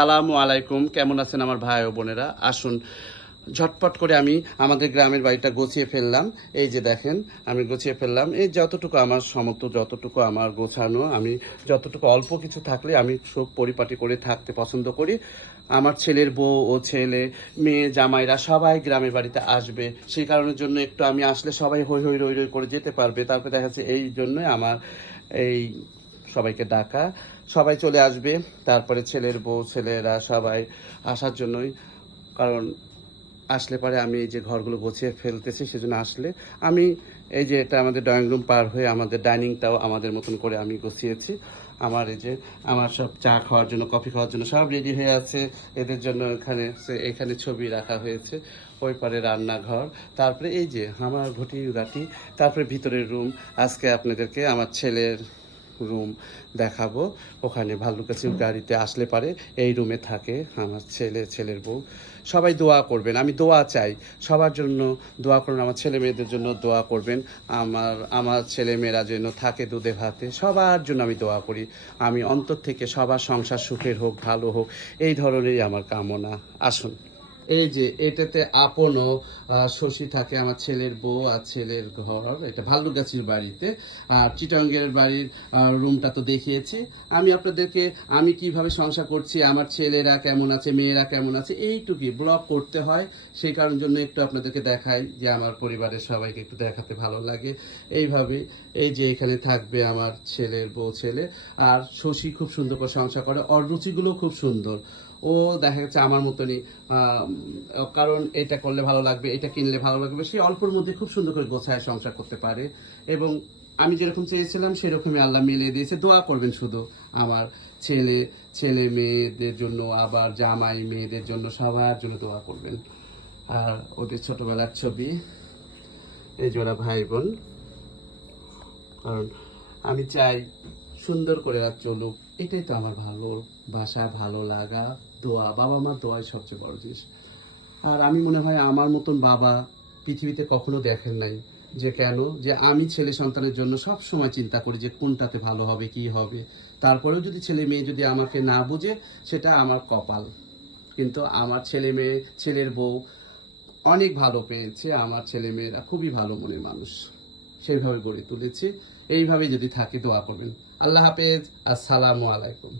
আসসালামু আলাইকুম, কেমন আছেন আমার ভাই ও বোনেরা? আসুন ঝটপট করে আমি আমাদের গ্রামের বাড়িটা গুছিয়ে ফেললাম। এই যে দেখেন, আমি গুছিয়ে ফেললাম। এই যতটুকু আমার সমর্থ, যতটুকু আমার গোছানো, আমি যতটুকু অল্প কিছু থাকলে আমি সব পরিপাটি করে থাকতে পছন্দ করি। আমার ছেলের বউ ও ছেলে, মেয়ে, জামাইরা সবাই গ্রামের বাড়িতে আসবে। সেই কারণের জন্য একটু আমি আসলে সবাই হই হই রই রই করে যেতে পারবে। তারপরে দেখা যাচ্ছে এই জন্যই আমার এই সবাইকে ডাকা। সবাই চলে আসবে, তারপরে ছেলের বউ ছেলেরা সবাই আসার জন্যই। কারণ আসলে পরে আমি এই যে ঘরগুলো গুছিয়ে ফেলতেছি, সেজন্য আসলে আমি এই যে এটা আমাদের ড্রয়িং রুম পার হয়ে আমাদের ডাইনিংটাও আমাদের মতন করে আমি গুছিয়েছি। আমার এই যে আমার সব চা খাওয়ার জন্য, কফি খাওয়ার জন্য সব রেডি হয়ে আছে। এদের জন্য এখানে ছবি রাখা হয়েছে। ওই পারে রান্নাঘর, তারপরে এই যে আমার ঘটি গাটি, তারপরে ভিতরের রুম। আজকে আপনাদেরকে আমার ছেলের রুম দেখাবো। ওখানে ভাল্লুকাছির গাড়িতে আসলে পারে এই রুমে থাকে আমার ছেলের বউ। সবাই দোয়া করবেন, আমি দোয়া চাই সবার জন্য। দোয়া করুন, আমার ছেলে মেয়েদের জন্য দোয়া করবেন। আমার ছেলে মেয়েরা যেন থাকে দুধে ভাতে, সবার জন্য আমি দোয়া করি। আমি অন্তর থেকে সবার সংসার সুখের হোক, ভালো হোক, এই ধরনেরই আমার কামনা। আসুন, এই যে এটাতে আপনও শশী থাকে, আমার ছেলের বউ আর ছেলের ঘর। এটা ভাল্লুকগাছির বাড়িতে। আর চিটঙ্গের বাড়ির রুমটা তো দেখিয়েছি আমি আপনাদেরকে। আমি কিভাবে সংসার করছি, আমার ছেলেরা কেমন আছে, মেয়েরা কেমন আছে, এইটুকুই ব্লগ করতে হয়। সেই কারণ জন্য একটু আপনাদেরকে দেখাই, যে আমার পরিবারের সবাইকে একটু দেখাতে ভালো লাগে। এইভাবে এই যে এখানে থাকবে আমার ছেলের বউ ছেলে। আর শশী খুব সুন্দর করে সংসার করে, ওর রুচিগুলো খুব সুন্দর। ও দেখা যাচ্ছে আমার মতনই, কারণ এটা করলে ভালো লাগবে, এটা কিনলে ভালো লাগবে, সেই অল্পের মধ্যে খুব সুন্দর করে গোছায় সংসার করতে পারে। এবং আমি যেরকম চেয়েছিলাম সেরকমই আল্লাহ মিলিয়ে দিয়েছে। দোয়া করবেন শুধু আমার ছেলে ছেলে মেয়েদের জন্য, আবার জামাই মেয়েদের জন্য, সবার জন্য দোয়া করবেন। আর ওদের ছোটবেলার ছবি, এই জোড়া ভাই বোন। কারণ আমি চাই সুন্দর করে রাত চলুক, এটাই তো আমার ভালোবাসা, ভালো লাগা, দোয়া। বাবা মার দোয়াই সবচেয়ে বড় জিনিস। আর আমি মনে হয় আমার মতন বাবা পৃথিবীতে কখনো দেখেন নাই। যে কেন, যে আমি ছেলে সন্তানের জন্য সব সময় চিন্তা করি যে কোনটাতে ভালো হবে, কি হবে। তারপরেও যদি ছেলে মেয়ে যদি আমাকে না বুঝে, সেটা আমার কপাল। কিন্তু আমার ছেলে মেয়ে, ছেলের বউ অনেক ভালো পেয়েছে। আমার ছেলে মেয়েরা খুবই ভালো মনের মানুষ, সেইভাবে গড়ে তুলেছি। এইভাবে যদি থাকে দোয়া করবেন। আল্লাহ হাফেজ, আসসালামু আলাইকুম।